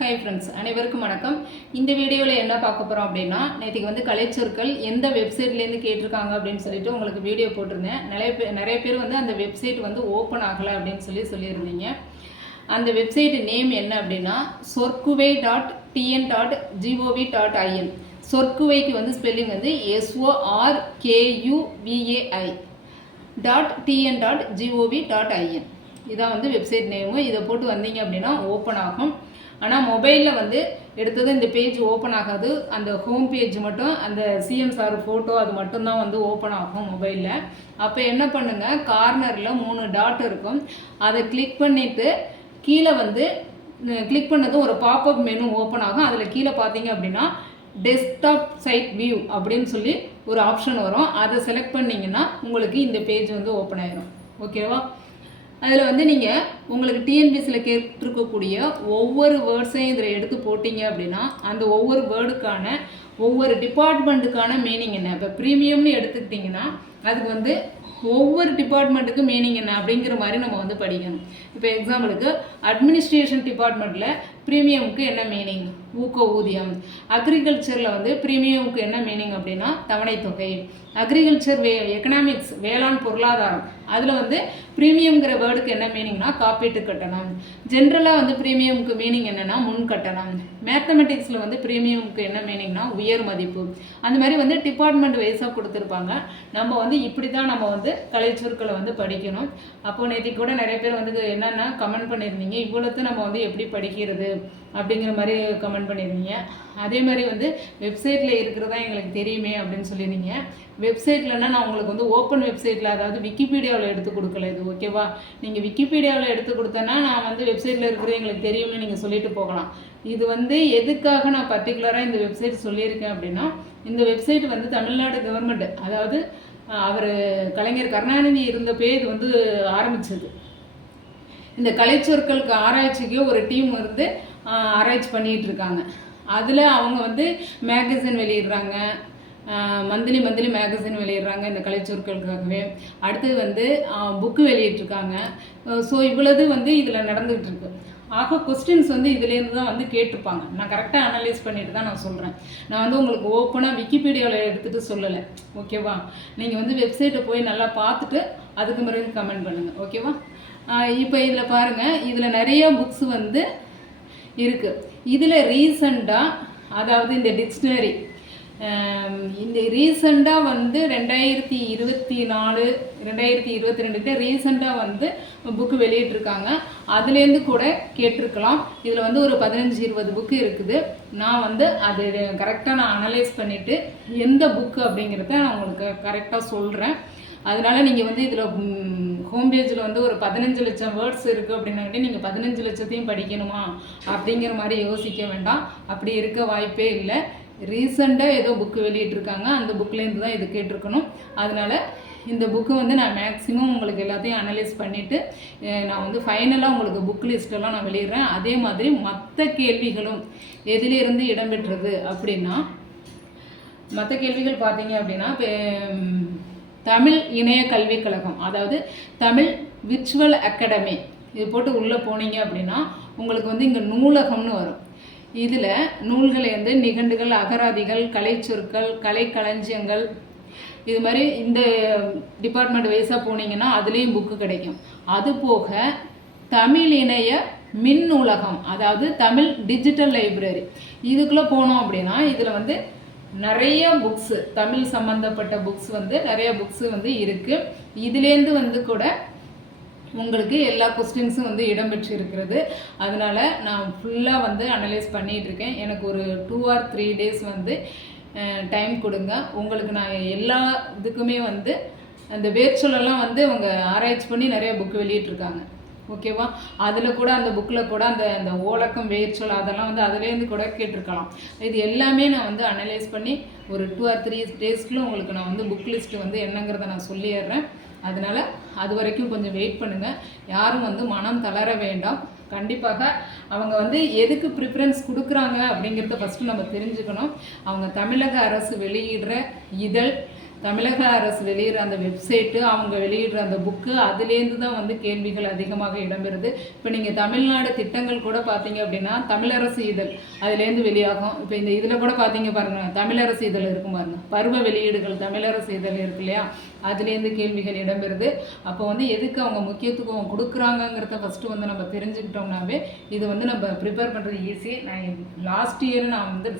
Hi friends, அனைவருக்கும் வணக்கம். இந்த வீடியோவில் என்ன பார்க்க போகிறோம் அப்படின்னா, நேற்றுக்கு வந்து கலைச்சொற்கள் எந்த வெப்சைட்லேருந்து கேட்டிருக்காங்க அப்படின்னு சொல்லிட்டு உங்களுக்கு வீடியோ போட்டிருந்தேன். நிறைய பேர் வந்து அந்த வெப்சைட் வந்து ஓப்பன் ஆகலை அப்படின்னு சொல்லியிருந்தீங்க. அந்த வெப்சைட் நேம் என்ன அப்படின்னா sorkuvai.tn.gov.in. சொர்க்குவைக்கு வந்து ஸ்பெல்லிங் வந்து sorkuvai.tn.gov.in. இதான் வந்து வெப்சைட் நேமு. இதை போட்டு வந்தீங்க அப்படின்னா ஓப்பன் ஆகும். ஆனால் மொபைலில் வந்து எடுத்தது இந்த பேஜ் ஓப்பன் ஆகாது. அந்த ஹோம் பேஜ் மட்டும், அந்த சிஎம் சார் ஃபோட்டோ அது மட்டும்தான் வந்து ஓப்பன் ஆகும் மொபைலில். அப்போ என்ன பண்ணுங்கள், கார்னரில் 3 டாட் இருக்கும். அதை கிளிக் பண்ணிவிட்டு கீழே வந்து கிளிக் பண்ணதும் ஒரு பாப்அப் மெனு ஓப்பன் ஆகும். அதில் கீழே பார்த்தீங்க அப்படின்னா டெஸ்க்டாப் சைட் வியூ அப்படின்னு சொல்லி ஒரு ஆப்ஷன் வரும். அதை செலக்ட் பண்ணிங்கன்னா உங்களுக்கு இந்த பேஜ் வந்து ஓப்பன் ஆயிரும். ஓகேவா? அதில் வந்து நீங்கள் உங்களுக்கு டிஎன்பிஎஸ்சியில் கேட்டிருக்கக்கூடிய ஒவ்வொரு வேர்ட்ஸையும் இதில் எடுத்து போட்டிங்க அப்படின்னா அந்த ஒவ்வொரு வேர்டுக்கான ஒவ்வொரு டிபார்ட்மெண்ட்டுக்கான மீனிங் என்ன. இப்போ ப்ரீமியம்னு எடுத்துக்கிட்டிங்கன்னா அதுக்கு வந்து ஒவ்வொரு டிபார்ட்மெண்ட்டுக்கும் மீனிங் என்ன அப்படிங்கிற மாதிரி நம்ம வந்து படிக்கணும். இப்போ எக்ஸாம்பிளுக்கு அட்மினிஸ்ட்ரேஷன் டிபார்ட்மெண்ட்டில் ப்ரீமியமுக்கு என்ன மீனிங், ஊக்க ஊதியம். அக்ரிகல்ச்சரில் வந்து ப்ரீமியமுக்கு என்ன மீனிங் அப்படின்னா தவணைத்தொகை. அக்ரிகல்ச்சர் எக்கனாமிக்ஸ் வேளாண் பொருளாதாரம், அதில் வந்து ப்ரீமியம்ங்கிற வேர்டுக்கு என்ன மீனிங்னா காப்பீட்டு கட்டணம். ஜென்ரலாக வந்து ப்ரீமியமுக்கு மீனிங் என்னென்னா முன் கட்டணம். மேத்தமெட்டிக்ஸில் வந்து ப்ரீமியமுக்கு என்ன மீனிங்னா உயர் மதிப்பு. அந்த மாதிரி வந்து டிபார்ட்மெண்ட் வைஸாக கொடுத்துருப்பாங்க. நம்ம வந்து இப்படி தான் நம்ம வந்து கலைச்சொற்களை வந்து படிக்கணும். அப்போது நேற்றுக்கு கூட நிறைய பேர் வந்து என்னென்னா கமெண்ட் பண்ணியிருந்தீங்க, இவ்வளோத்து நம்ம வந்து எப்படி படிக்கிறது அப்படிங்கிற மாதிரி கமெண்ட் பண்ணியிருந்தீங்க. அதே மாதிரி வந்து வெப்சைட்டில் இருக்கிறதா எங்களுக்கு தெரியுமே அப்படின்னு சொல்லியிருந்தீங்க. வெப்சைட்லன்னா நான் உங்களுக்கு வந்து ஓப்பன் வெப்சைட்டில், அதாவது விக்கிபீடியாவில் எடுத்து கொடுக்கல இது. ஓகேவா? நீங்கள் விக்கிபீடியாவில் எடுத்து கொடுத்தேன்னா நான் வந்து வெப்சைட்டில் இருக்கிறது எங்களுக்கு தெரியும்னு நீங்கள் சொல்லிட்டு போகலாம். இது வந்து எதுக்காக நான் பர்டிகுலராக இந்த வெப்சைட் சொல்லியிருக்கேன் அப்படின்னா, இந்த வெப்சைட் வந்து தமிழ்நாடு கவர்மெண்ட், அதாவது அவர் கலைஞர் கருணாநிதி இருந்தப்பே இது வந்து ஆரம்பித்தது. இந்த கலைச்சொற்களுக்கு ஆராய்ச்சிக்கு ஒரு டீம் வந்து ஆராய்ச்சி பண்ணிகிட்டு இருக்காங்க. அதில் அவங்க வந்து மேகசின் வெளியிடுறாங்க, மந்த்லி மேகசின் வெளியிடுறாங்க இந்த கலைச்சொற்களுக்காகவே. அடுத்தது வந்து புக்கு வெளியிட்ருக்காங்க. ஸோ இவ்வளவு வந்து இதில் நடந்துகிட்டு இருக்கு. ஆக கொஸ்டின்ஸ் வந்து இதுலேருந்து தான் வந்து கேட்டிருப்பாங்க. நான் கரெக்டாக அனலைஸ் பண்ணிட்டு தான் நான் சொல்கிறேன். நான் வந்து உங்களுக்கு ஓப்பனாக விக்கிபீடியாவில் எடுத்துகிட்டு சொல்லலை. ஓகேவா? நீங்கள் வந்து வெப்சைட்டை போய் நல்லா பார்த்துட்டு அதுக்கு பிறகு கமெண்ட் பண்ணுங்கள். ஓகேவா? இப்போ இதில் பாருங்கள், இதில் நிறைய புக்ஸ் வந்து இருக்குது. இதில் ரீசண்டாக, அதாவது இந்த டிக்ஷனரி, இந்த ரீசண்டாக வந்து 2024 2022 ரீசண்டாக வந்து புக்கு வெளியிட்ருக்காங்க. அதுலேருந்து கூட கேட்டிருக்கலாம். இதில் வந்து ஒரு 15-20 புக்கு இருக்குது. நான் வந்து அது கரெக்டாக நான் அனலைஸ் பண்ணிவிட்டு எந்த புக்கு அப்படிங்கிறத நான் உங்களுக்கு கரெக்டாக சொல்கிறேன். அதனால் நீங்கள் வந்து இதில் ஹோம் பேஜில் வந்து ஒரு 15 லட்சம் வேர்ட்ஸ் இருக்குது அப்படின்னாட்டி நீங்கள் 15 லட்சத்தையும் படிக்கணுமா அப்படிங்கிற மாதிரி யோசிக்க வேண்டாம். அப்படி இருக்க வாய்ப்பே இல்லை. ரீசெண்டாக ஏதோ புக்கு வெளியிட்ருக்காங்க, அந்த புக்லேருந்து தான் இது கேட்டிருக்கணும். அதனால் இந்த புக்கு வந்து நான் மேக்ஸிமம் உங்களுக்கு எல்லாத்தையும் அனலைஸ் பண்ணிவிட்டு நான் வந்து ஃபைனலாக உங்களுக்கு புக் லிஸ்ட்டெல்லாம் நான் வெளியிடுறேன். அதே மாதிரி மற்ற கேள்விகளும் எதிலிருந்து இடம்பெற்றது அப்படின்னா, மற்ற கேள்விகள் பார்த்தீங்க அப்படின்னா தமிழ் இணைய கல்விக் கழகம், அதாவது தமிழ் விர்ச்சுவல் அகாடமி, இது போட்டு உள்ளே போனீங்க அப்படின்னா உங்களுக்கு வந்து இங்கே நூலகம்னு வரும். இதில் நூல்களை வந்து நிகண்டுகள், அகராதிகள், கலைச்சொற்கள், கலைக்களஞ்சியங்கள், இது மாதிரி இந்த டிபார்ட்மெண்ட் வைஸாக போனீங்கன்னா அதுலேயும் புக்கு கிடைக்கும். அதுபோக தமிழ் இணைய மின் நூலகம், அதாவது தமிழ் டிஜிட்டல் லைப்ரரி, இதுக்குள்ளே போனோம் அப்படின்னா இதில் வந்து நிறைய புக்ஸு, தமிழ் சம்மந்தப்பட்ட புக்ஸ் வந்து நிறைய புக்ஸு வந்து இருக்குது. இதுலேருந்து வந்து கூட உங்களுக்கு எல்லா கொஸ்டின்ஸும் வந்து இடம்பெற்று இருக்கிறது. அதனால் நான் ஃபுல்லாக வந்து அனலைஸ் பண்ணிகிட்ருக்கேன். எனக்கு ஒரு 2 or 3 days வந்து டைம் கொடுங்க. உங்களுக்கு நான் எல்லா இதுக்குமே வந்து அந்த வேர்ச்சொல்லாம் வந்து அவங்க ஆராய்ச்சி பண்ணி நிறைய புக்கு வெளியிட்ருக்காங்க. ஓகேவா? அதில் கூட அந்த புக்கில் கூட அந்த ஓலக்கம் வேர்ச்சொல் அதெல்லாம் வந்து அதுலேருந்து கூட கேட்டிருக்கலாம். இது எல்லாமே நான் வந்து அனலைஸ் பண்ணி ஒரு 2 or 3 daysக்குள்ளே உங்களுக்கு நான் வந்து புக் லிஸ்ட்டு வந்து என்னங்கிறத நான் சொல்லிடுறேன். அதனால் அது வரைக்கும் கொஞ்சம் வெயிட் பண்ணுங்கள். யாரும் வந்து மனம் தளர வேண்டாம். கண்டிப்பாக அவங்க வந்து எதுக்கு ப்ரிஃபரன்ஸ் கொடுக்குறாங்க அப்படிங்கிறத ஃபஸ்ட்டு நம்ம தெரிஞ்சுக்கணும். அவங்க தமிழக அரசு வெளியிடுற இதழ், தமிழக அரசு வெளியிடுற அந்த வெப்சைட்டு, அவங்க வெளியிடுற அந்த புக்கு, அதுலேருந்து தான் வந்து கேள்விகள் அதிகமாக இடம்பெறுது. இப்போ நீங்கள் தமிழ்நாடு திட்டங்கள் கூட பார்த்தீங்க அப்படின்னா தமிழரசு இதழ் அதுலேருந்து வெளியாகும். இப்போ இந்த இதில் கூட பார்த்தீங்க பாருங்கள், தமிழரசு இதழ் இருக்கும் பாருங்கள், பருவ வெளியீடுகள் தமிழரசு இதழ் இருக்கு இல்லையா, அதுலேருந்து கேள்விகள் இடம்பெறுது. அப்போ வந்து எதுக்கு அவங்க முக்கியத்துவம் கொடுக்குறாங்கங்கிறத ஃபஸ்ட்டு வந்து நம்ம தெரிஞ்சுக்கிட்டோம்னாவே இது வந்து நம்ம ப்ரிப்பேர் பண்ணுறது ஈஸி. நான் லாஸ்ட் இயர் நான் வந்து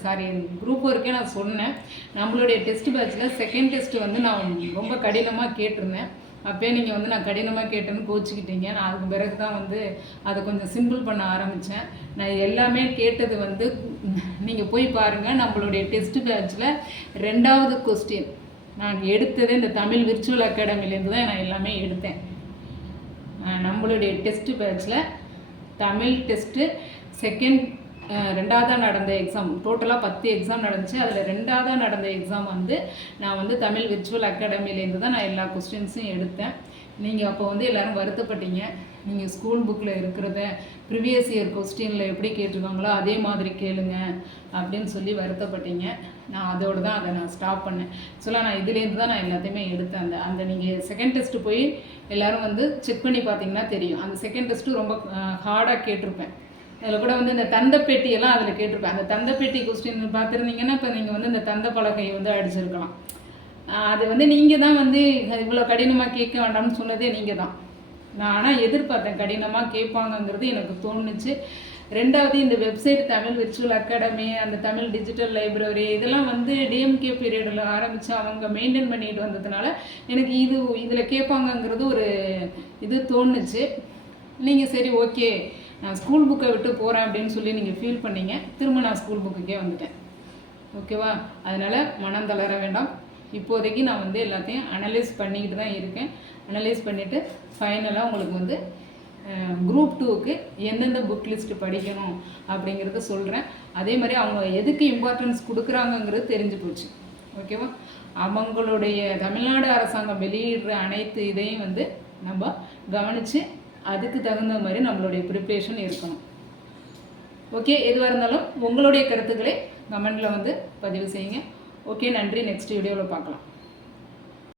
குரூப் ஒர்க்கே நான் சொன்னேன். நம்மளுடைய டெஸ்ட் பேட்சில் செகண்ட் டெஸ்ட்டு வந்து நான் ரொம்ப கடினமாக கேட்டிருந்தேன். அப்போயே நீங்கள் வந்து நான் கடினமாக கேட்டேன்னு கோச்சிக்கிட்டீங்க. நான் அதுக்கு பிறகு தான் வந்து அதை கொஞ்சம் சிம்பிள் பண்ண ஆரம்பித்தேன். நான் எல்லாமே கேட்டது வந்து நீங்கள் போய் பாருங்கள். நம்மளுடைய டெஸ்ட் பேட்சில் 2வது கொஸ்டின் நான் எடுத்தது இந்த தமிழ் விர்ச்சுவல் அகாடமிலேருந்து தான் நான் எல்லாமே எடுத்தேன். நம்மளுடைய டெஸ்ட் பேட்சில் தமிழ் டெஸ்ட்டு செகண்ட் 2ஆவதாக நடந்த எக்ஸாம், டோட்டலாக 10 எக்ஸாம் நடந்துச்சு. அதில் 2ஆவதாக நடந்த எக்ஸாம் வந்து நான் வந்து தமிழ் விர்ச்சுவல் அகாடமிலேருந்து தான் நான் எல்லா கொஸ்டின்ஸும் எடுத்தேன். நீங்கள் அப்போ வந்து எல்லோரும் வருத்தப்பட்டீங்க, நீங்கள் ஸ்கூல் புக்கில் இருக்கிறத ப்ரீவியஸ் இயர் கொஸ்டினில் எப்படி கேட்டிருக்காங்களோ அதே மாதிரி கேளுங்க அப்படின்னு சொல்லி வருத்தப்பட்டீங்க. நான் அதோடு தான் அதை நான் ஸ்டாப் பண்ணேன். நான் இதுலேருந்து தான் நான் எல்லாத்தையுமே எடுத்தேன். அந்த நீங்கள் செகண்ட் டெஸ்ட்டு போய் எல்லோரும் வந்து செக் பண்ணி பார்த்தீங்கன்னா தெரியும். அந்த செகண்ட் டெஸ்ட்டு ரொம்ப ஹார்டாக கேட்டிருப்பேன். அதில் கூட வந்து இந்த தந்தப்பேட்டியெல்லாம் அதில் கேட்டிருப்பேன். அந்த தந்தப்பேட்டி கொஸ்டின் பார்த்துருந்தீங்கன்னா இப்போ நீங்கள் வந்து இந்த தந்த பலகையை வந்து அடிச்சிருக்கலாம். அது வந்து நீங்கள் தான் வந்து இவ்வளோ கடினமாக கேட்க வேண்டாம்னு சொன்னதே நீங்கள் தான். நான் ஆனால் எதிர்பார்த்தேன் கடினமாக கேட்பாங்கங்கிறது எனக்கு தோணுச்சு. 2வது இந்த வெப்சைட் தமிழ் விர்ச்சுவல் அகாடமி, அந்த தமிழ் டிஜிட்டல் லைப்ரரி, இதெல்லாம் வந்து டிஎம்கே பீரியடில் ஆரம்பித்து அவங்க மெயின்டைன் பண்ணிட்டு வந்ததுனால எனக்கு இதில் கேட்பாங்கங்கிறது ஒரு இது தோணுச்சு. நீங்கள் சரி ஓகே நான் ஸ்கூல் புக்கை விட்டு போகிறேன் அப்படின்னு சொல்லி நீங்கள் ஃபீல் பண்ணீங்க. திரும்ப நான் ஸ்கூல் புக்குக்கே வந்துட்டேன். ஓகேவா? அதனால் மனம் தளர வேண்டாம். இப்போதைக்கு நான் வந்து எல்லாத்தையும் அனலைஸ் பண்ணிக்கிட்டு தான் இருக்கேன். அனலைஸ் பண்ணிவிட்டு ஃபைனலாக உங்களுக்கு வந்து குரூப் 2க்கு எந்தெந்த புக் லிஸ்ட்டு படிக்கணும் அப்படிங்கிறத சொல்கிறேன். அதே மாதிரி அவங்க எதுக்கு இம்பார்ட்டன்ஸ் கொடுக்குறாங்கங்கிறது தெரிஞ்சு போச்சு. ஓகேவா? அவங்களுடைய தமிழ்நாடு அரசாங்கம் வெளியிடுற அனைத்து இதையும் வந்து நம்ம கவனித்து அதுக்கு தகுந்த மாதிரி நம்மளுடைய ப்ரிப்ரேஷன் இருக்கணும். ஓகே, எதுவாக இருந்தாலும் உங்களுடைய கருத்துக்களை கமெண்டில் வந்து பதிவு செய்யுங்க. ஓகே, நன்றி. நெக்ஸ்ட் வீடியோவில் பார்க்கலாம்.